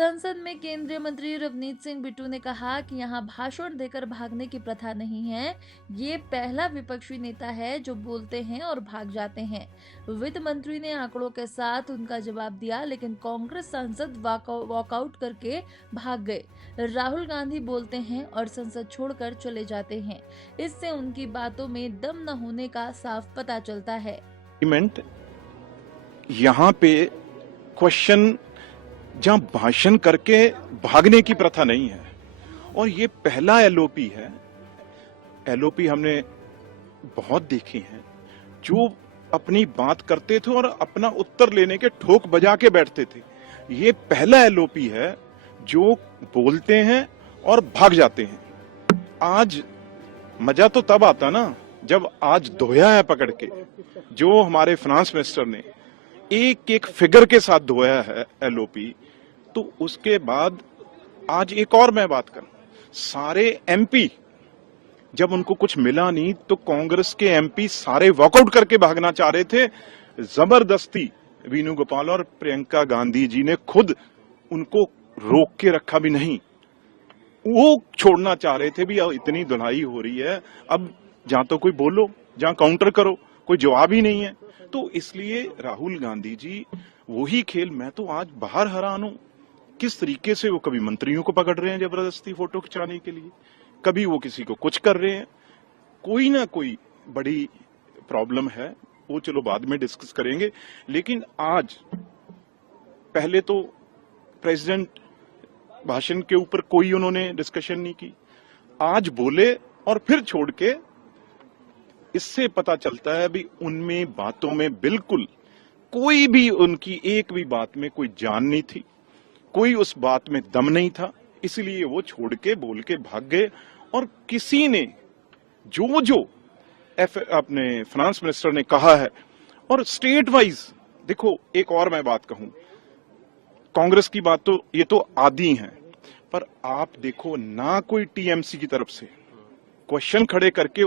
संसद में केंद्रीय मंत्री रवनीत सिंह बिट्टू ने कहा कि यहां भाषण देकर भागने की प्रथा नहीं है। ये पहला विपक्षी नेता है जो बोलते हैं और भाग जाते हैं। वित्त मंत्री ने आंकड़ों के साथ उनका जवाब दिया, लेकिन कांग्रेस सांसद वॉकआउट करके भाग गए। राहुल गांधी बोलते हैं और संसद छोड़कर चले जाते हैं। इससे उनकी बातों में दम न होने का साफ पता चलता है। यहाँ पे क्वेश्चन जहां भाषण करके भागने की प्रथा नहीं है, और ये पहला एलओपी है। एलओपी हमने बहुत देखे हैं जो अपनी बात करते थे और अपना उत्तर लेने के ठोक बजा के बैठते थे। ये पहला एलओपी है जो बोलते हैं और भाग जाते हैं। आज मजा तो तब आता ना जब आज धोया है पकड़ के, जो हमारे फाइनेंस मिनिस्टर ने एक एक फिगर के साथ धोया है एलओपी। तो उसके बाद आज एक और मैं बात करूं, सारे एमपी जब उनको कुछ मिला नहीं तो कांग्रेस के एमपी सारे वॉकआउट करके भागना चाह रहे थे। जबरदस्ती वेणुगोपाल और प्रियंका गांधी जी ने खुद उनको रोक के रखा भी नहीं। वो छोड़ना चाह रहे थे भी अब इतनी धुनाई हो रही है, अब जहां तो कोई बोलो, जहां काउंटर करो, कोई जवाब ही नहीं है। तो इसलिए राहुल गांधी जी वही खेल, मैं तो आज बाहर हैरान हूं किस तरीके से वो कभी मंत्रियों को पकड़ रहे हैं जबरदस्ती फोटो खिंचाने के लिए, कभी वो किसी को कुछ कर रहे हैं। कोई ना कोई बड़ी प्रॉब्लम है, वो चलो बाद में डिस्कस करेंगे। लेकिन आज पहले तो प्रेसिडेंट भाषण के ऊपर कोई उन्होंने डिस्कशन नहीं की, आज बोले और फिर छोड़ के। इससे पता चलता है भी उनमें बातों में बिल्कुल कोई भी उनकी एक भी बात में कोई जान नहीं थी, कोई उस बात में दम नहीं था। इसलिए वो छोड़ के बोल के भाग गए। और किसी ने जो अपने फाइनेंस मिनिस्टर ने कहा है, और स्टेट वाइज देखो, एक और मैं बात कहूं, कांग्रेस की बात तो ये तो आदी है, पर आप देखो ना कोई टीएमसी की तरफ से क्वेश्चन खड़े करके,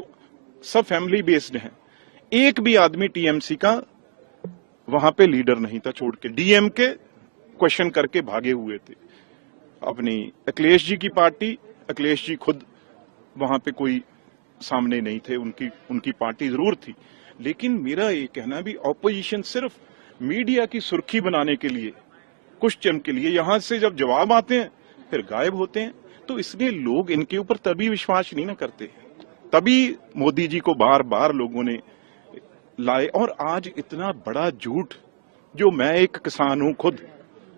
सब फैमिली बेस्ड है। एक भी आदमी टीएमसी का वहां पे लीडर नहीं था, छोड़ के डीएम के क्वेश्चन करके भागे हुए थे। अपनी अखिलेश जी की पार्टी, अखिलेश जी खुद वहां पे कोई सामने नहीं थे, उनकी पार्टी जरूर थी। लेकिन मेरा ये कहना भी, ऑपोजिशन सिर्फ मीडिया की सुर्खी बनाने के लिए, कुछ टाइम के लिए, यहां से जब जवाब आते हैं फिर गायब होते हैं। तो इसलिए लोग इनके ऊपर तभी विश्वास नहीं ना करते, तभी मोदी जी को बार बार लोगों ने लाए। और आज इतना बड़ा झूठ, जो मैं एक किसान हूं खुद,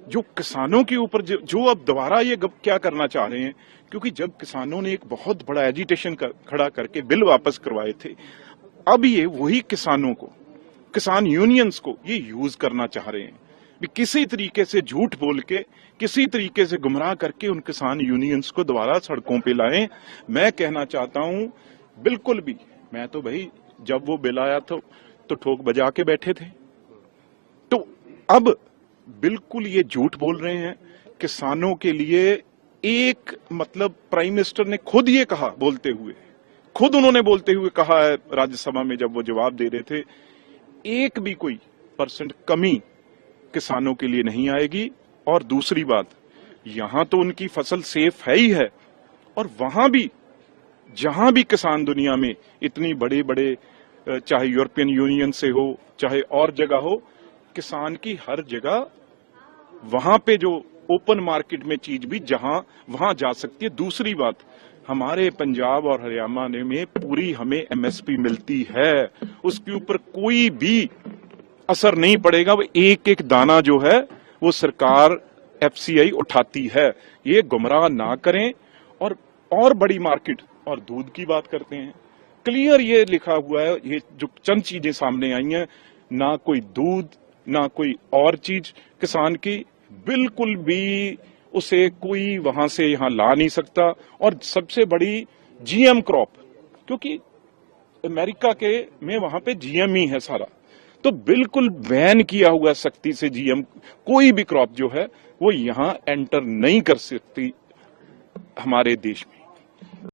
जो किसानों के ऊपर जो अब दोबारा ये क्या करना चाह रहे हैं, क्योंकि जब किसानों ने एक बहुत बड़ा एजिटेशन खड़ा करके बिल वापस करवाए थे, अब ये वही किसानों को, किसान यूनियंस को ये यूज करना चाह रहे हैं भी, किसी तरीके से झूठ बोल के, किसी तरीके से गुमराह करके उन किसान यूनियंस को दोबारा सड़कों पे लाएं। मैं कहना चाहता हूं, बिल्कुल भी, मैं तो भाई जब वो बिल आया तो ठोक बजा के बैठे थे। तो अब बिल्कुल ये झूठ बोल रहे हैं किसानों के लिए। एक मतलब प्राइम मिनिस्टर ने खुद ये कहा, खुद उन्होंने बोलते हुए कहा है राज्यसभा में जब वो जवाब दे रहे थे, एक भी कोई % कमी किसानों के लिए नहीं आएगी। और दूसरी बात, यहां तो उनकी फसल सेफ है ही है, और वहां भी जहां भी किसान दुनिया में इतनी बड़े बड़े, चाहे यूरोपियन यूनियन से हो चाहे और जगह हो, किसान की हर जगह वहां पे जो ओपन मार्केट में चीज भी जहां वहां जा सकती है। दूसरी बात, हमारे पंजाब और हरियाणा में पूरी हमें एमएसपी मिलती है, उसके ऊपर कोई भी असर नहीं पड़ेगा। वो एक एक दाना जो है वो सरकार एफसीआई उठाती है। ये गुमराह ना करें। और बड़ी मार्केट, और दूध की बात करते हैं, क्लियर ये लिखा हुआ है, ये जो चंद चीजें सामने आई हैं, ना कोई दूध ना कोई और चीज किसान की, बिल्कुल भी उसे कोई वहां से यहां ला नहीं सकता। और सबसे बड़ी जीएम क्रॉप, क्योंकि अमेरिका के में वहां पे जीएम ही है सारा, तो बिल्कुल बैन किया हुआ सख्ती से जीएम, कोई भी क्रॉप जो है वो यहां एंटर नहीं कर सकती हमारे देश में।